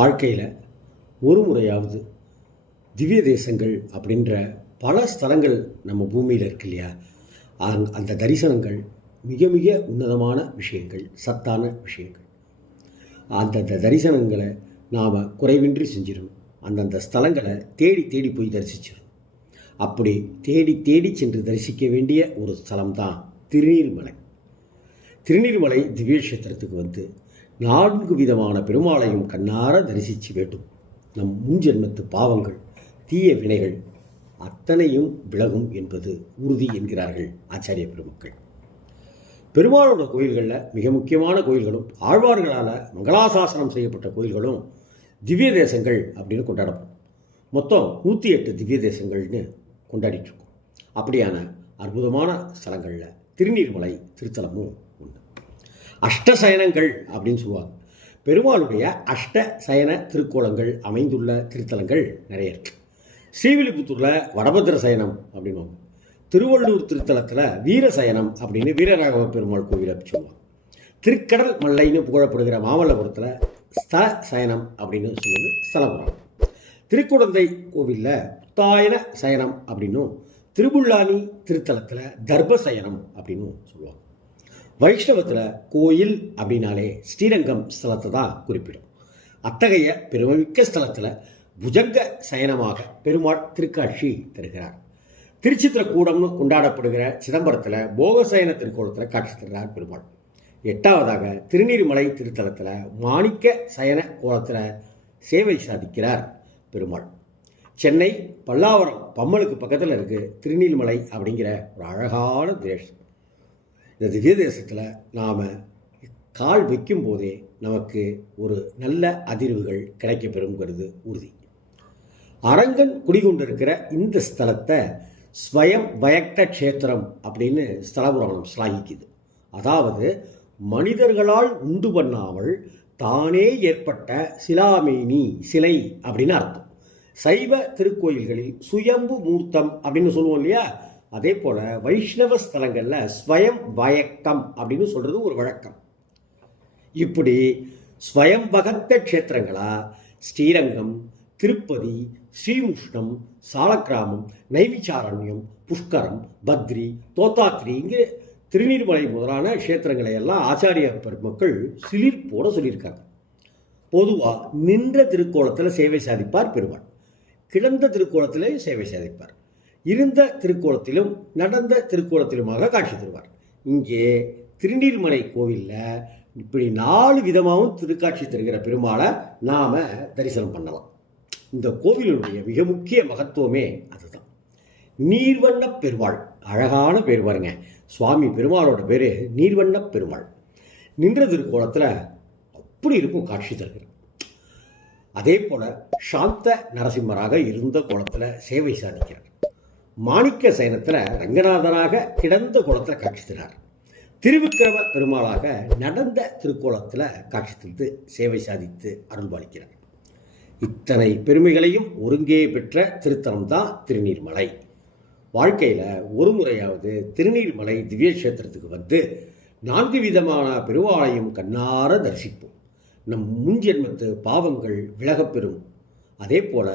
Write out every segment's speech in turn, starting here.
வாழ்க்கையில் ஒரு முறையாவது திவ்ய தேசங்கள் அப்படின்ற பல ஸ்தலங்கள் நம்ம பூமியில் இருக்கு இல்லையா? அங்- அந்த தரிசனங்கள் மிக மிக உன்னதமான விஷயங்கள் சத்தான விஷயங்கள். அந்தந்த தரிசனங்களை நாம் குறைவின்றி செஞ்சிடணும். அந்தந்த ஸ்தலங்களை தேடி தேடி போய் தரிசிச்சிடணும். அப்படி தேடி தேடி சென்று தரிசிக்க வேண்டிய ஒரு ஸ்தலம் தான் திருநீர்மலை திருநீர்மலை திவ்யக்ஷேத்திரத்துக்கு வந்து நான்கு விதமான பெருமாளையும் கண்ணார தரிசித்து வேண்டும். நம் முன்ஜென்மத்து பாவங்கள் தீய வினைகள் அத்தனையும் விலகும் என்பது உறுதி என்கிறார்கள் ஆச்சாரிய பெருமக்கள். பெருமாளோட கோயில்களில் மிக முக்கியமான கோயில்களும் ஆழ்வார்களால் மங்களாசாசனம் செய்யப்பட்ட கோயில்களும் திவ்ய தேசங்கள் அப்படின்னு கொண்டாடப்படும். மொத்தம் நூற்றி எட்டு திவ்ய தேசங்கள்னு கொண்டாடிட்டு இருக்கோம். அப்படியான அற்புதமான ஸ்தலங்களில் திருநீர்மலை திருத்தலமும் அஷ்டசயனங்கள் அப்படின்னு சொல்லுவாங்க. பெருமாளுடைய அஷ்ட சயன திருக்கோலங்கள் அமைந்துள்ள திருத்தலங்கள் நிறைய இருக்கு. ஸ்ரீவில்லிபுத்தூரில் வடபத்திர சயனம் அப்படின்வாங்க திருவள்ளூர் திருத்தலத்தில் வீரசயனம் அப்படின்னு வீரராகவ பெருமாள் கோவில் அப்படி சொல்லுவாங்க. திருக்கடல் மல்லைன்னு புகழப்படுகிற மாமல்லபுரத்தில் ஸ்த சயனம் அப்படின்னு சொல்லுவது ஸ்தலபுரம். திருக்குடந்தை கோவிலில் உத்தாயன சயனம் அப்படின்னும் திருபுல்லானி திருத்தலத்தில் தர்பசயனம் அப்படின்னும் சொல்லுவாங்க. வைஷ்ணவத்தில் கோயில் அப்படின்னாலே ஸ்ரீரங்கம் ஸ்தலத்தை தான் குறிப்பிடும். அத்தகைய பெருமைமிக்க ஸ்தலத்தில் புஜங்க சயனமாக பெருமாள் திருக்காட்சி தருகிறார். திருச்சித்திரக்கூடம்னு கொண்டாடப்படுகிற சிதம்பரத்தில் போகசயன திருக்கோலத்தில் காட்சி தருகிறார் பெருமாள். எட்டாவதாக திருநீர்மலை திருத்தலத்தில் மாணிக்க சயன கோலத்தில் சேவை சாதிக்கிறார் பெருமாள். சென்னை பல்லாவரம் பம்மலுக்கு பக்கத்தில் இருக்குது திருநீர்மலை அப்படிங்கிற ஒரு அழகான தேசம் இந்த திவ்ய தேசத்தில் நாம் கால் வைக்கும் போதே நமக்கு ஒரு நல்ல அதிர்வுகள் கிடைக்கப்பெறுங்கிறது உறுதி. அரங்கன் குடிகொண்டிருக்கிற இந்த ஸ்தலத்தை ஸ்வயம் வயக்த க்ஷேத்திரம் அப்படின்னு ஸ்தலபுராணம் ஸ்லாகிக்குது அதாவது மனிதர்களால் உண்டு பண்ணாமல் தானே ஏற்பட்ட சிலாமேனி சிலை அப்படின்னு அர்த்தம். சைவ திருக்கோயில்களில் சுயம்பு மூர்த்தம் அப்படின்னு சொல்லுவோம் இல்லையா? அதே போல் வைஷ்ணவ ஸ்தலங்களில் ஸ்வயம் வயக்கம் அப்படின்னு சொல்கிறது ஒரு வழக்கம். இப்படி ஸ்வயம் வகத்த க்ஷேத்திரங்களா? ஸ்ரீரங்கம் திருப்பதி ஸ்ரீமுஷ்ணம் சாலக்கிராமம் நைவிச்சாரண்யம் புஷ்கரம் பத்ரி தோத்தாத்ரிங்கிற திருநீர்மலை முதலான க்ஷேத்திரங்களை எல்லாம் ஆச்சாரிய பெருமக்கள் சிலிர்ப்போட சொல்லியிருக்காங்க. பொதுவாக நின்ற திருக்கோலத்தில் சேவை சாதிப்பார் பெருமாள் கிடந்த திருக்கோலத்திலே சேவை சாதிப்பார். இருந்த திருக்கோலத்திலும் நடந்த திருக்கோலத்திலுமாக காட்சி தருவார். இங்கே திருநீர்மலை கோவிலில் இப்படி நாலு விதமாகவும் திருக்காட்சி தருகிற பெருமாளை நாம் தரிசனம் பண்ணலாம். இந்த கோவிலுடைய மிக முக்கிய மகத்துவமே அதுதான். நீர்வண்ண பெருமாள். அழகான பேர் பாருங்க. சுவாமி பெருமாளோட பேர் நீர்வண்ண பெருமாள். நின்ற திருக்கோலத்தில் அப்படி இருக்கும் காட்சி தருகிறார் அதே போல சாந்த நரசிம்மராக இருந்த கோலத்தில் சேவை சாதிக்கிறார். மாணிக்க சயனத்தில் ரங்கநாதனாக கிடந்த குளத்தில் காட்சி தரார். திருவிக்கிரம பெருமாளாக நடந்த திருக்கோலத்தில் காட்சி தந்து சேவை சாதித்து அருள்பாலிக்கிறார். இத்தனை பெருமைகளையும் ஒருங்கே பெற்ற திருத்தலம் தான் திருநீர்மலை. வாழ்க்கையில் ஒரு முறையாவது திருநீர்மலை திவ்யக்ஷேத்திரத்துக்கு வந்து நான்கு விதமான பெருவாளையும் கண்ணார தரிசிப்போம். நம் முன்ஜென்மத்து பாவங்கள் விலகப்பெறும் அதே போல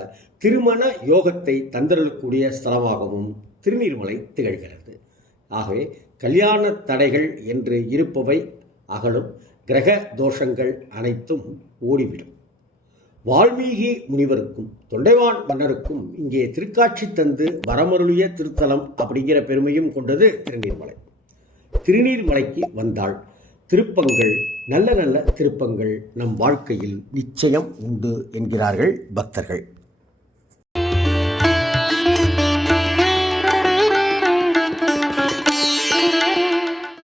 திருமண யோகத்தை தந்தரக்கூடிய ஸ்தலமாகவும் திருநீர்மலை திகழ்கிறது. ஆகவே கல்யாண தடைகள் என்று இருப்பவை அகலும் கிரக தோஷங்கள் அனைத்தும் ஓடிவிடும். வால்மீகி முனிவருக்கும் தொண்டைவான் மன்னருக்கும் இங்கே திருக்காட்சி தந்து வரமருளிய திருத்தலம் அப்படிங்கிற பெருமையும் கொண்டது திருநீர்மலை. திருநீர்மலைக்கு வந்தால் திருப்பங்கள் நல்ல நல்ல திருப்பங்கள் நம் வாழ்க்கையில் நிச்சயம் உண்டு என்கிறார்கள் பக்தர்கள்.